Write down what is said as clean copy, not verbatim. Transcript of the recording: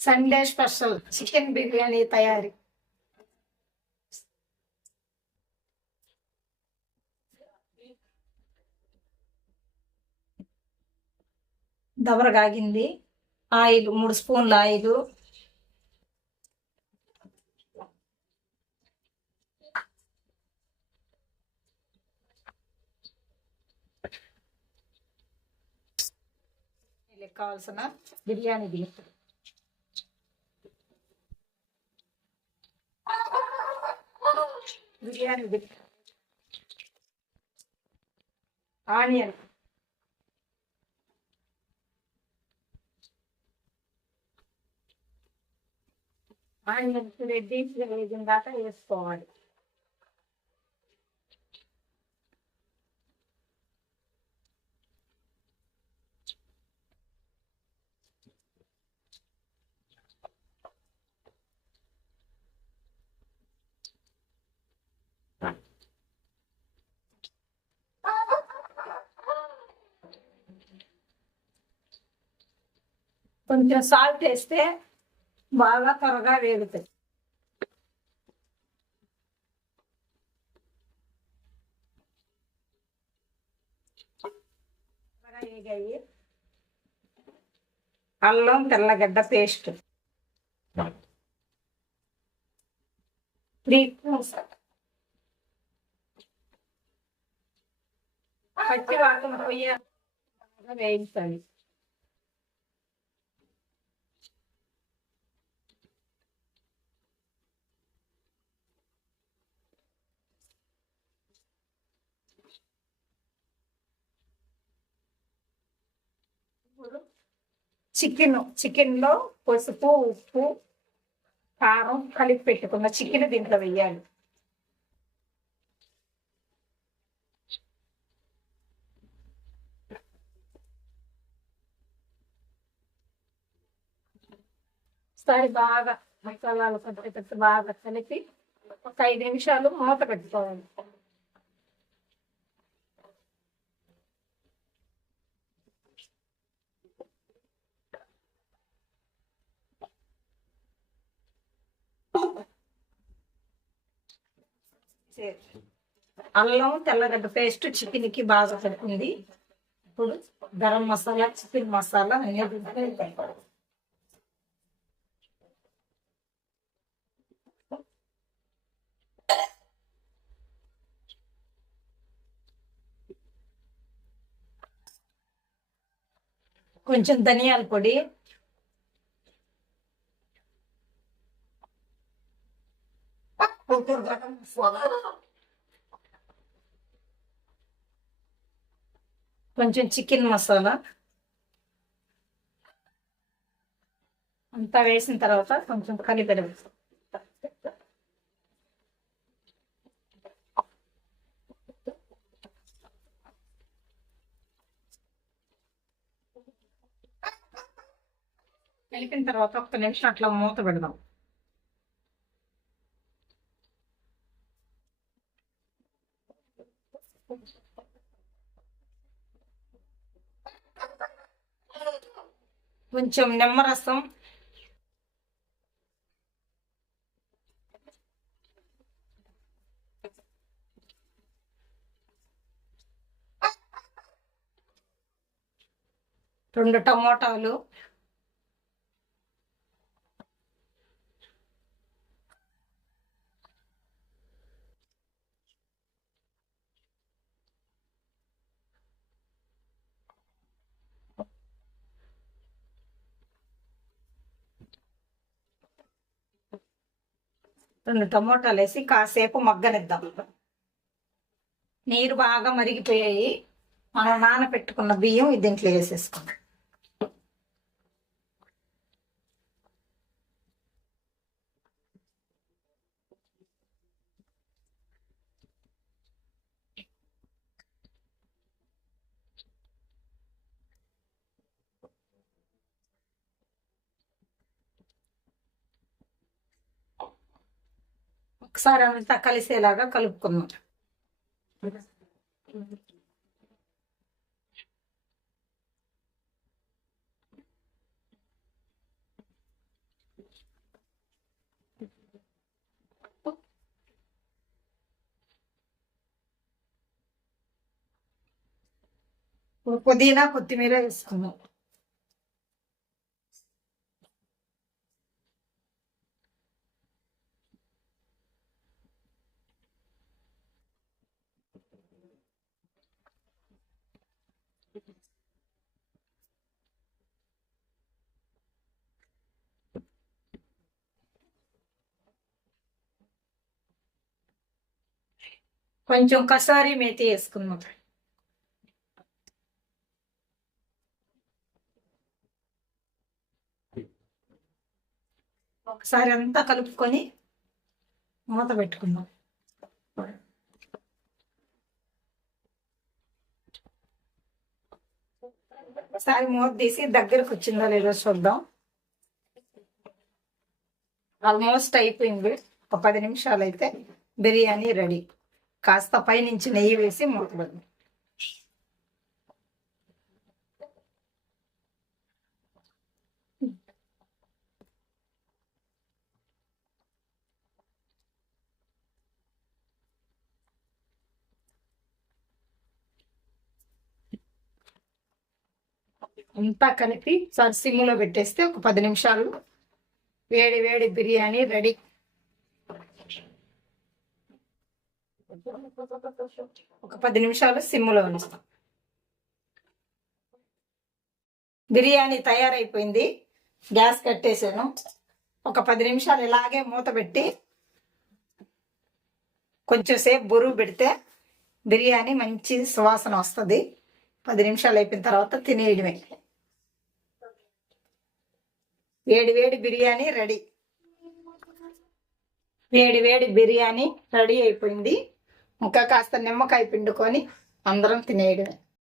Sunday special chicken biryani తయారీ. దబరగాగింది. Oil 3 స్పూన్ల oil, కావాల్సిన బిర్యానీ దినుసులు, బిర్యానీ ఆనియన్, ఆనియన్స్ రెడ్డిష్ వేగిన దాకా వేసుకోవాలి. కొంచెం సాల్ట్ వేస్తే బాగా త్వరగా వేగుతాయి. త్వరగా వేగాయి. అల్లం తెల్లగడ్డ పేస్ట్ 3 స్పూన్స్, పచ్చి వాసన పొయ్యి వేయించాలి. చికెన్ లో పసుపు, ఉప్పు, కారం కలిపి పెట్టుకున్న చికెన్ దీంట్లో వెయ్యాలి. ఒకసారి బాగా మసాలాలు పెట్టి బాగా కలిపి ఒక 5 నిమిషాలు మూత పెట్టుకోవాలి. అల్లం తెల్లగడ్డ పేస్ట్ చికెన్ కి బాగా పడుతుంది. ఇప్పుడు గరం మసాలా, చికెన్ మసాలా కొంచెం ధనియాల పొడి, కొంచెం చికెన్ మసాలా అంతా వేసిన తర్వాత కొంచెం కలిపెడ కలిపిన తర్వాత 1 నిమిషం అట్లా మూత పెడదాం. కొంచెం నిమ్మరసం, రెండు టమోటాలు, వేసి కాసేపు మగ్గనిద్దాం. నీరు బాగా మరిగిపోయాయి. మనం నానబెట్టుకున్న బియ్యం దీంట్లో వేసేసుకుందాం. ఒకసారి అంతా కలిసేలాగా కలుపుకుందాం. పుదీనా కొత్తిమీర వేసుకున్నాం. కొంచెం కసారి మేతి వేసుకున్నాం. ఒకసారి అంతా కలుపుకొని మూత పెట్టుకుందాం. ఒకసారి మూత తీసి దగ్గరకు వచ్చిందో లేదో చూద్దాం. ఆల్మోస్ట్ అయిపోయింది. ఒక 10 నిమిషాలు అయితే బిర్యానీ రెడీ. కాస్త పైనుంచి నెయ్యి వేసి మూత పెడదాం. అంతా కలిపి సిమ్లో పెట్టేస్తే ఒక 10 నిమిషాలు వేడి వేడి బిర్యానీ రెడీ. ఒక 10 నిమిషాలు సిమ్లో ఉంచుతాం. బిర్యానీ తయారైపోయింది. గ్యాస్ కట్టేసాను. ఒక 10 నిమిషాలు ఇలాగే మూత పెట్టి కొంచెం సేపు బరువు పెడితే బిర్యానీ మంచి సువాసన వస్తుంది. 10 నిమిషాలు అయిపోయిన తర్వాత తినేయడమే. వేడి వేడి బిర్యానీ రెడీ. వేడి వేడి బిర్యానీ రెడీ అయిపోయింది. ఇంకా కాస్త నిమ్మకాయ పిండుకొని అందరం తినేయడమే.